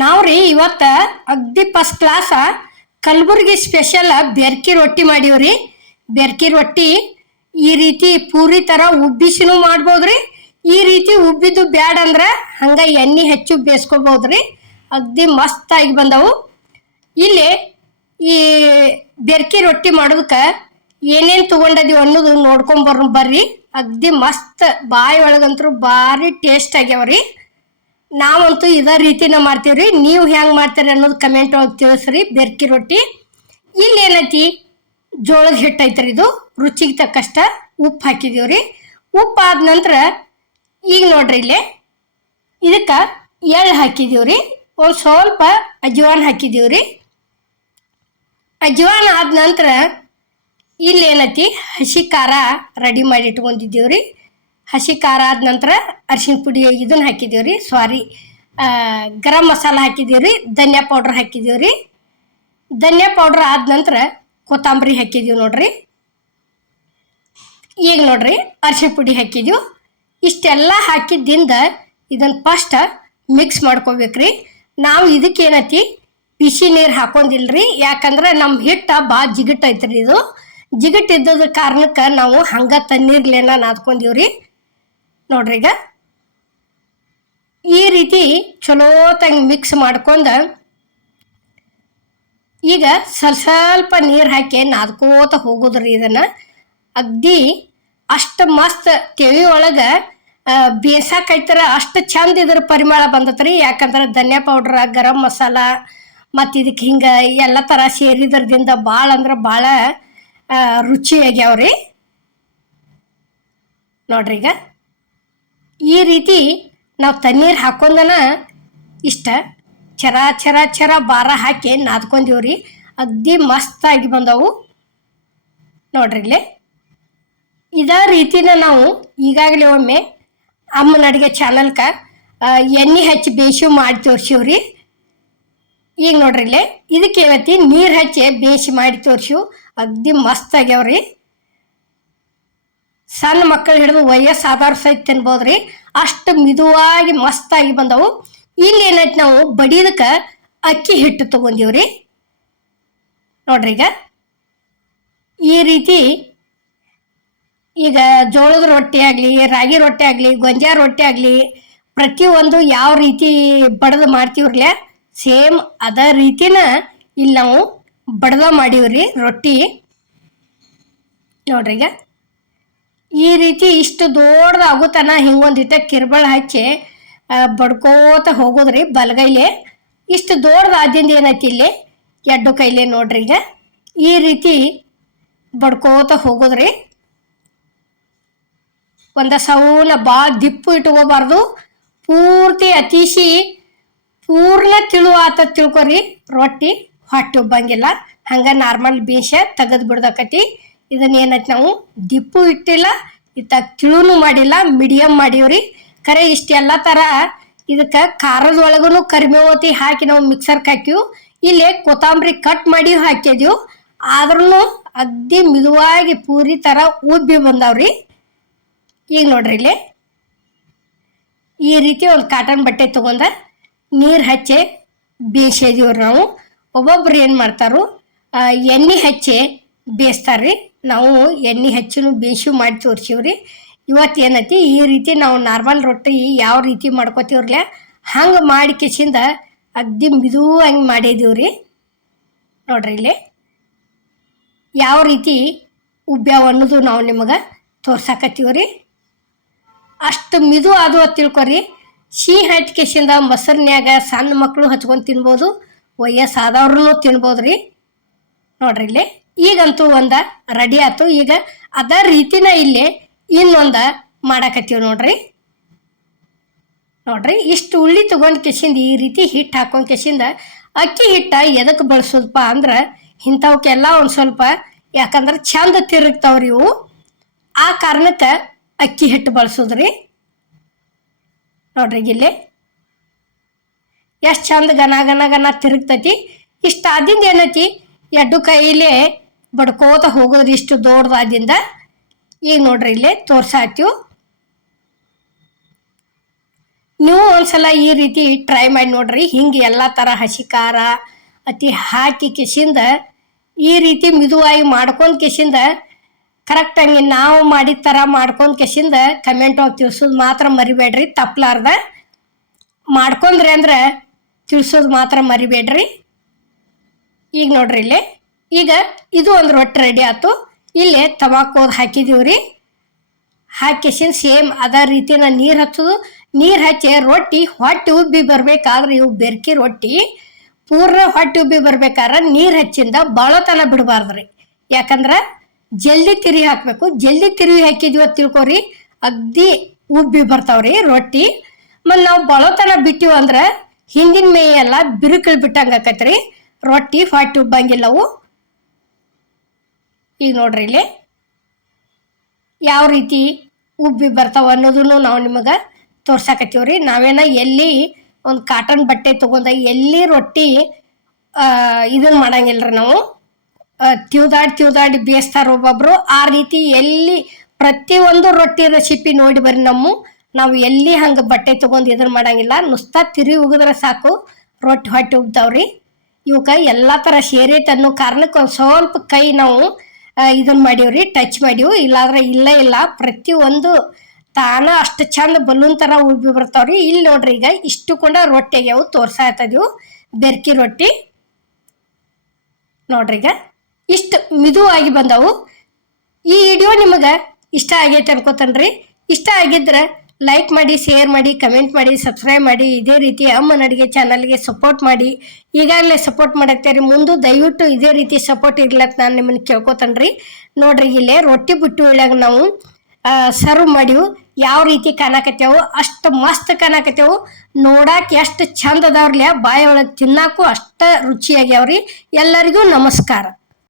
ನಾವ್ರಿ ಇವತ್ತ ಅಗ್ದಿ ಫಸ್ಟ್ ಕ್ಲಾಸ ಕಲಬುರ್ಗಿ ಸ್ಪೆಷಲ್ ಬೆರ್ಕಿ ರೊಟ್ಟಿ ಮಾಡೀವ್ರಿ. ಬೆರ್ಕಿ ರೊಟ್ಟಿ ಈ ರೀತಿ ಪೂರಿ ತರ ಉಬ್ಬಿಸಿನೂ ಮಾಡ್ಬೋದ್ರಿ. ಈ ರೀತಿ ಉಬ್ಬಿದ್ದು ಬ್ಯಾಡ ಅಂದ್ರ ಹಂಗ ಎಣ್ಣೆ ಹೆಚ್ಚು ಬೇಯಿಸ್ಕೋಬಹುದ್ರಿ. ಅಗ್ದಿ ಮಸ್ತ್ ಆಗಿ ಬಂದವು. ಇಲ್ಲಿ ಈ ಬೆರ್ಕಿ ರೊಟ್ಟಿ ಮಾಡೋದಕ್ಕ ಏನೇನ್ ತಗೊಂಡದೀವಿ ಅನ್ನೋದು ನೋಡ್ಕೊಂಡ್ ಬರ್ರಿ. ಅಗ್ದಿ ಮಸ್ತ್ ಬಾಯಿ ಒಳಗಂತೂ ಭಾರಿ ಟೇಸ್ಟ್ ಆಗ್ಯಾವ್ರಿ. ನಾವಂತೂ ಇದೇ ರೀತಿನ ಮಾಡ್ತೀವ್ರಿ. ನೀವು ಹೆಂಗೆ ಮಾಡ್ತೀರಿ ಅನ್ನೋದು ಕಮೆಂಟ್ ಒಳಗೆ ತಿಳಿಸ್ರಿ. ಬೆರ್ಕಿ ರೊಟ್ಟಿ ಇಲ್ಲಿ ಏನೈತಿ, ಜೋಳದ ಹಿಟ್ಟು ಐತ್ರಿ. ಇದು ರುಚಿಗೆ ತಕ್ಕಷ್ಟ ಉಪ್ಪು ಹಾಕಿದೀವ್ರಿ. ಉಪ್ಪು ಆದ ನಂತರ ಈಗ ನೋಡ್ರಿ ಇಲ್ಲಿ ಇದಕ್ಕೆ ಎಳ್ಳು ಹಾಕಿದೀವ್ರಿ. ಒಂದು ಸ್ವಲ್ಪ ಅಜ್ವಾನ್ ಹಾಕಿದೀವ್ರಿ. ಅಜ್ವಾನ್ ಆದ ನಂತರ ಇಲ್ಲಿ ಏನೈತಿ ಹಸಿ ಖಾರ ರೆಡಿ ಮಾಡಿ ಇಟ್ಕೊಂಡಿದ್ದೀವ್ರಿ. ಹಸಿ ಖಾರ ಆದ ನಂತರ ಅರಿಶಿನ ಪುಡಿ ಇದನ್ನ ಹಾಕಿದೀವ್ರಿ. ಗರಂ ಮಸಾಲ ಹಾಕಿದೀವ್ರಿ. ಧನಿಯಾ ಪೌಡ್ರ್ ಹಾಕಿದೀವ್ರಿ. ಧನಿಯಾ ಪೌಡ್ರ್ ಆದ ನಂತರ ಕೊತ್ತಂಬರಿ ಹಾಕಿದೀವಿ ನೋಡ್ರಿ. ಈಗ ನೋಡ್ರಿ ಅರಿಶಿನ ಪುಡಿ ಹಾಕಿದೀವಿ. ಇಷ್ಟೆಲ್ಲ ಹಾಕಿದ್ದಿಂದ ಇದನ್ನು ಫಸ್ಟ್ ಮಿಕ್ಸ್ ಮಾಡ್ಕೋಬೇಕ್ರಿ. ನಾವು ಇದಕ್ಕೆ ಏನೈತಿ ಬಿಸಿ ನೀರು ಹಾಕೊಂಡಿಲ್ರಿ. ಯಾಕಂದ್ರೆ ನಮ್ಮ ಹಿಟ್ಟು ಭಾಳ ಜಿಗಟ್ ಐತ್ರಿ. ಇದು ಜಿಗಟ್ ಇದ್ದದ ಕಾರಣಕ್ಕೆ ನಾವು ಹಂಗ ತಣ್ಣೀರ್ಲೇನ ನಾದ್ಕೊಂಡಿವ್ರಿ. ನೋಡ್ರಿ ಈಗ ಈ ರೀತಿ ಚಲೋತಾಗಿ ಮಿಕ್ಸ್ ಮಾಡ್ಕೊಂಡ ಈಗ ಸ್ವಲ್ಪ ನೀರು ಹಾಕಿ ನಾದ್ಕೋತ ಹೋಗೋದ್ರಿ. ಇದನ್ನ ಅಗ್ದಿ ಅಷ್ಟು ಮಸ್ತ್ ತೆವಿ ಒಳಗೆ ಬೇಸಾಕೈತರ ಅಷ್ಟು ಚಂದ ಇದ್ರ ಪರಿಮಳ ಬಂದತ್ರಿ. ಯಾಕಂದ್ರೆ ಧನಿಯಾ ಪೌಡ್ರ, ಗರಂ ಮಸಾಲ ಮತ್ತು ಇದಕ್ಕೆ ಹಿಂಗೆ ಎಲ್ಲ ಥರ ಸೇರಿದ್ರದಿಂದ ಭಾಳ ಅಂದ್ರೆ ಭಾಳ ರುಚಿ ಆಗ್ಯಾವ್ರಿ. ನೋಡ್ರಿ ಈಗ ಈ ರೀತಿ ನಾವು ತಣ್ಣೀರು ಹಾಕೊಂಡನ ಇಷ್ಟ ಚರ ಚರ ಚರ ಬಾರ ಹಾಕಿ ನಾದ್ಕೊಂಡಿವ್ರಿ. ಅಗ್ದಿ ಮಸ್ತಾಗಿ ಬಂದವು ನೋಡ್ರಿ. ಇಲ್ಲಿ ಇದೇ ರೀತಿನ ನಾವು ಈಗಾಗಲೇ ಒಮ್ಮೆ ಅಮ್ಮನ ಅಡುಗೆ ಚಾನಲ್ಕ ಎಣ್ಣೆ ಹಚ್ಚಿ ಬೇಯಿಸಿ ಮಾಡಿ ತೋರಿಸಿವ್ರಿ. ಈಗ ನೋಡ್ರಿ ಇಲ್ಲಿ ಇದಕ್ಕೆ ಏನೈತಿ ನೀರು ಹಚ್ಚಿ ಬೇಯಿಸಿ ಮಾಡಿ ತೋರಿಸಿವು. ಅಗ್ದಿ ಮಸ್ತ್ ಆಗ್ಯಾವ್ರಿ. ಸಣ್ಣ ಮಕ್ಕಳು ಹಿಡಿದು ವಯಸ್ಸಾದವ್ರ ಸಹಿತ ತಿನ್ಬೋದ್ರಿ. ಅಷ್ಟು ಮಿದುವಾಗಿ ಮಸ್ತಾಗಿ ಬಂದವು. ಇಲ್ಲಿ ಏನೈತಿ ನಾವು ಬಡಿದಕ್ಕೆ ಅಕ್ಕಿ ಹಿಟ್ಟು ತಗೊಂಡಿವ್ರಿ. ನೋಡ್ರಿ ಈಗ ಈ ರೀತಿ ಈಗ ಜೋಳದ ರೊಟ್ಟಿ ಆಗಲಿ, ರಾಗಿ ರೊಟ್ಟಿ ಆಗಲಿ, ಗೊಂಜಾಳ ರೊಟ್ಟಿ ಆಗಲಿ, ಪ್ರತಿಯೊಂದು ಯಾವ ರೀತಿ ಬಡ್ದು ಮಾಡ್ತೀವ್ರಲ್ಲ ಸೇಮ್ ಅದೇ ರೀತಿನ ಇಲ್ಲಿ ನಾವು ಬಡ್ದ ಮಾಡೀವ್ರಿ ರೊಟ್ಟಿ. ನೋಡ್ರಿ ಈಗ ಈ ರೀತಿ ಇಷ್ಟು ದೊಡ್ಡದಾಗುತ್ತಾನ ಹಿಂಗೊಂದಿಟ್ಟ ಕಿರ್ಬಳ ಹಚ್ಚಿ ಬಡ್ಕೋತ ಹೋಗೋದ್ರಿ ಬಲಗೈಲೆ. ಇಷ್ಟು ದೊಡ್ಡದಾದಿಂದ ಏನೈತಿ ಇಲ್ಲಿ ಎಡ್ಡು ಕೈಲೆ ನೋಡ್ರಿ ಈಗ ಈ ರೀತಿ ಬಡ್ಕೋತ ಹೋಗೋದ್ರಿ. ಒಂದು ಸೌನ ಭಾಳ ದಿಪ್ಪು ಇಟ್ಕೋಬಾರ್ದು. ಪೂರ್ತಿ ಅತಿಶಿ ಪೂರ್ಣ ತಿಳುವಾತ ತಿಳ್ಕೊರಿ. ರೊಟ್ಟಿ ಹೊಟ್ಟೆ ಉಬ್ಬಂಗಿಲ್ಲ. ಹಂಗೆ ನಾರ್ಮಲ್ ಬೇಷ ತೆಗೆದು ಬಿಡ್ದಕತಿ. ಇದನ್ನ ಏನೈತಿ ನಾವು ದಿಪ್ಪು ಇಟ್ಟಿಲ್ಲ, ಇತ್ತ ತಿಳುನು ಮಾಡಿಲ್ಲ, ಮೀಡಿಯಮ್ ಮಾಡೀವ್ರಿ. ಖರೆ ಇಷ್ಟೆಲ್ಲ ಥರ ಇದಕ್ಕೆ ಖಾರದ ಒಳಗೂ ಕರಿಬೇವತಿ ಹಾಕಿ ನಾವು ಮಿಕ್ಸರ್ಗೆ ಹಾಕಿವು. ಇಲ್ಲಿ ಕೊತ್ತಂಬರಿ ಕಟ್ ಮಾಡಿ ಹಾಕಿದೀವಿ. ಆದ್ರೂ ಅಗ್ದಿ ಮಿದುವಾಗಿ ಪೂರಿ ಥರ ಉಬ್ಬಿ ಬಂದಾವ್ರಿ. ಈಗ ನೋಡ್ರಿ ಇಲ್ಲಿ ಈ ರೀತಿ ಒಂದು ಕಾಟನ್ ಬಟ್ಟೆ ತೊಗೊಂಡ ನೀರು ಹಚ್ಚಿ ಬೇಯಿಸಿದೀವ್ರಿ ನಾವು. ಒಬ್ಬೊಬ್ರು ಏನು ಮಾಡ್ತಾರೋ ಎಣ್ಣೆ ಹಚ್ಚಿ ಬೇಯಿಸ್ತಾರ್ರಿ. ನಾವು ಎಣ್ಣೆ ಹಚ್ಚಿನೂ ಬೇಯಿಸಿ ಮಾಡಿ ತೋರಿಸಿವ್ರಿ. ಇವತ್ತು ಏನೈತಿ ಈ ರೀತಿ ನಾವು ನಾರ್ಮಲ್ ರೊಟ್ಟಿ ಯಾವ ರೀತಿ ಮಾಡ್ಕೋತೀವ್ರಲ್ಲ ಹಂಗೆ ಮಾಡಿ ಕಿಸಿಂದ ಅಗ್ದಿ ಮಿದು ಹಂಗೆ ಮಾಡಿದೀವ್ರಿ. ನೋಡ್ರಿ ಇಲ್ಲಿ ಯಾವ ರೀತಿ ಉಬ್ಬ್ಯಾವ ಅನ್ನೋದು ನಾವು ನಿಮಗೆ ತೋರ್ಸಾಕತ್ತೀವ್ರಿ. ಅಷ್ಟು ಮಿದು ಅದು ತಿಳ್ಕೊರಿ. ಸಿಹಿ ಹಚ್ಚಿ ಕಿಸಿಂದ ಮೊಸರಿನ್ಯಾಗ ಸಣ್ಣ ಮಕ್ಕಳು ಹಚ್ಕೊಂಡು ತಿನ್ಬೋದು, ವಯಸ್ಸಾದವ್ರೂ ತಿನ್ಬೋದ್ರಿ. ನೋಡ್ರಿ ಇಲ್ಲಿ ಈಗಂತೂ ಒಂದು ರೆಡಿ ಆಯ್ತು. ಈಗ ಅದೇ ರೀತಿನ ಇಲ್ಲಿ ಇನ್ನೊಂದು ಮಾಡಾಕತ್ತೀವಿ ನೋಡ್ರಿ. ನೋಡ್ರಿ ಇಷ್ಟು ಉಳ್ಳಿ ತೊಗೊಂಡು ಕಿಸಿಂದ ಈ ರೀತಿ ಹಿಟ್ಟು ಹಾಕೊಂಡು ಕಿಸಿಂದ ಅಕ್ಕಿ ಹಿಟ್ಟು ಎದಕ್ಕೆ ಬಳಸೋದಪ್ಪ ಅಂದ್ರೆ ಇಂಥವಕ್ಕೆಲ್ಲ ಒಂದು ಸ್ವಲ್ಪ ಯಾಕಂದ್ರೆ ಚಂದ ತಿರುಗ್ತಾವ್ರಿ ಇವು. ಆ ಕಾರಣಕ್ಕೆ ಅಕ್ಕಿ ಹಿಟ್ಟು ಬಳಸೋದ್ರಿ. ನೋಡ್ರಿ ಇಲ್ಲಿ ಎಷ್ಟು ಚಂದ ಗನ ಗನ ಗನ ತಿರುಗ್ತೈತಿ. ಇಷ್ಟು ಆದಿಂದ ಏನೈತಿ ಎಡ್ಡು ಕೈಲೇ ಬಡ್ಕೋತ ಹೋಗೋದ್ರಿ ಇಷ್ಟು ದೊಡ್ಡದಾದಿಂದ. ಈಗ ನೋಡ್ರಿ ಇಲ್ಲಿ ತೋರ್ಸಾಕ್ತೀವಿ. ನೀವು ಒಂದ್ಸಲ ಈ ರೀತಿ ಟ್ರೈ ಮಾಡಿ ನೋಡ್ರಿ. ಹಿಂಗೆ ಎಲ್ಲ ಥರ ಹಸಿ ಖಾರ ಅತಿ ಹಾಕಿ ಕಿಸಿಂದ ಈ ರೀತಿ ಮಿದುವಾಗಿ ಮಾಡ್ಕೊಂಡು ಕಿಸಿಂದ ಕರೆಕ್ಟಾಗಿ ನಾವು ಮಾಡಿದ ಥರ ಮಾಡ್ಕೊಂಡು ಕಿಸಿಂದ ಕಮೆಂಟ್ ಹೋಗಿ ತಿಳಿಸೋದು ಮಾತ್ರ ಮರಿಬೇಡ್ರಿ. ತಪ್ಪಲಾರ್ದ ಮಾಡ್ಕೊಂಡ್ರಿ ಅಂದ್ರೆ ತಿಳಿಸೋದು ಮಾತ್ರ ಮರಿಬೇಡ್ರಿ. ಈಗ ನೋಡ್ರಿ ಇಲ್ಲಿ ಈಗ ಇದು ಒಂದು ರೊಟ್ಟಿ ರೆಡಿ ಆಯ್ತು. ಇಲ್ಲಿ ತಮಾಕೋದು ಹಾಕಿದೀವ್ರಿ. ಹಾಕಿಸಿಂದ ಸೇಮ್ ಅದೇ ರೀತಿನ ನೀರು ಹಚ್ಚೋದು. ನೀರು ಹಚ್ಚಿ ರೊಟ್ಟಿ ಹೊಟ್ಟೆ ಉಬ್ಬಿ ಬರ್ಬೇಕಾದ್ರೆ ಇವು ಬೆರ್ಕಿ ರೊಟ್ಟಿ ಪೂರ್ಣ ಹೊಟ್ಟೆ ಉಬ್ಬಿ ಬರ್ಬೇಕಾದ್ರೆ ನೀರು ಹಚ್ಚಿಂದ ಬಳತನ ಬಿಡಬಾರ್ದ್ರಿ. ಯಾಕಂದ್ರೆ ಜಲ್ದಿ ತಿರುವಿ ಹಾಕಬೇಕು. ಜಲ್ದಿ ತಿರುವಿ ಹಾಕಿದ್ವಿ ಅಂತ ತಿಳ್ಕೊರಿ ಅಗ್ದಿ ಉಬ್ಬಿ ಬರ್ತಾವ್ರಿ ರೊಟ್ಟಿ. ಮತ್ತು ನಾವು ಬಳತನ ಬಿಟ್ಟಿವಿ ಅಂದ್ರೆ ಹಿಂದಿನ ಮೇ ಎಲ್ಲ ಬಿರುಕಳು ಬಿಟ್ಟಂಗೆ ಆಕೈತ್ರಿ. ರೊಟ್ಟಿ ಹೊಟ್ಟೆ ಉಬ್ಬಂಗಿಲ್ಲವು. ಈಗ ನೋಡ್ರಿ ಇಲ್ಲಿ ಯಾವ ರೀತಿ ಉಬ್ಬಿ ಬರ್ತಾವ ಅನ್ನೋದನ್ನು ನಾವು ನಿಮಗೆ ತೋರ್ಸಾಕತ್ತೀವ್ರಿ. ನಾವೇನ ಎಲ್ಲಿ ಒಂದು ಕಾಟನ್ ಬಟ್ಟೆ ತೊಗೊಂಡ ಎಲ್ಲಿ ರೊಟ್ಟಿ ಇದನ್ನು ಮಾಡಂಗಿಲ್ರಿ. ನಾವು ತಿವ್ದಾಡಿ ಬೇಯಿಸ್ತಾರ ಒಬ್ಬೊಬ್ರು. ಆ ರೀತಿ ಎಲ್ಲಿ ಪ್ರತಿಯೊಂದು ರೊಟ್ಟಿ ರೆಸಿಪಿ ನೋಡಿ ಬರ್ರಿ. ನಾವು ಎಲ್ಲಿ ಹಂಗೆ ಬಟ್ಟೆ ತೊಗೊಂಡು ಇದನ್ನು ಮಾಡಂಗಿಲ್ಲ. ನುಸ್ತಾ ತಿರುವಿ ಉಗಿದ್ರೆ ಸಾಕು ರೊಟ್ಟಿ ಹೊಟ್ಟೆ ಉಬ್ತಾವ್ರಿ. ಇವಕ್ಕೆ ಎಲ್ಲ ಥರ ಸೇರೈತೆ ಅನ್ನೋ ಕಾರಣಕ್ಕೆ ಒಂದು ಸ್ವಲ್ಪ ಕೈ ನಾವು ಇದನ್ನು ಮಾಡೀವ್ರಿ, ಟಚ್ ಮಾಡೀವಿ. ಇಲ್ಲಾಂದ್ರೆ ಇಲ್ಲ ಪ್ರತಿಯೊಂದು ತಾನ ಅಷ್ಟು ಚಂದ ಬಲೂನ್ ಥರ ಉಬ್ಬಿ ಬರ್ತಾವ್ರಿ. ಇಲ್ಲಿ ನೋಡ್ರಿ ಈಗ ಇಷ್ಟು ಕೂಡ ರೊಟ್ಟಿ ಆಗ್ಯಾವು ತೋರ್ಸಾತದೀವು ಬೆರ್ಕಿ ರೊಟ್ಟಿ. ನೋಡ್ರಿ ಈಗ ಇಷ್ಟು ಮಿದುವಾಗಿ ಬಂದವು. ಈ ವಿಡಿಯೋ ನಿಮಗೆ ಇಷ್ಟ ಆಗೈತೆ ಅನ್ಕೋತನ್ರಿ. ಇಷ್ಟ ಆಗಿದ್ರೆ ಲೈಕ್ ಮಾಡಿ, ಶೇರ್ ಮಾಡಿ, ಕಮೆಂಟ್ ಮಾಡಿ, ಸಬ್ಸ್ಕ್ರೈಬ್ ಮಾಡಿ. ಇದೇ ರೀತಿ ಅಮ್ಮನ ಅಡುಗೆ ಚಾನಲ್ಗೆ ಸಪೋರ್ಟ್ ಮಾಡಿ. ಈಗಾಗಲೇ ಸಪೋರ್ಟ್ ಮಾಡಾಕ್ತೀರಿ, ಮುಂದೆ ದಯವಿಟ್ಟು ಇದೇ ರೀತಿ ಸಪೋರ್ಟ್ ಇರ್ಲಕ್ಕ ನಾನು ನಿಮ್ಮನ್ನು ಕೇಳ್ಕೊತನ್ರಿ. ನೋಡ್ರಿ ಇಲ್ಲೇ ರೊಟ್ಟಿ ಬಿಟ್ಟು ಒಳಗೆ ನಾವು ಸರ್ವ್ ಮಾಡಿವು. ಯಾವ ರೀತಿ ಕಾಣಕತ್ತೇವು ಅಷ್ಟು ಮಸ್ತ್ ಕಾಣಕತ್ತೇವು. ನೋಡಾಕ ಎಷ್ಟು ಚಂದ ಅದಾವ್ರಲ್ಲ, ಬಾಯಿ ಒಳಗೆ ತಿನ್ನಾಕು ಅಷ್ಟ ರುಚಿಯಾಗ್ಯಾವ್ರಿ. ಎಲ್ಲರಿಗೂ ನಮಸ್ಕಾರ.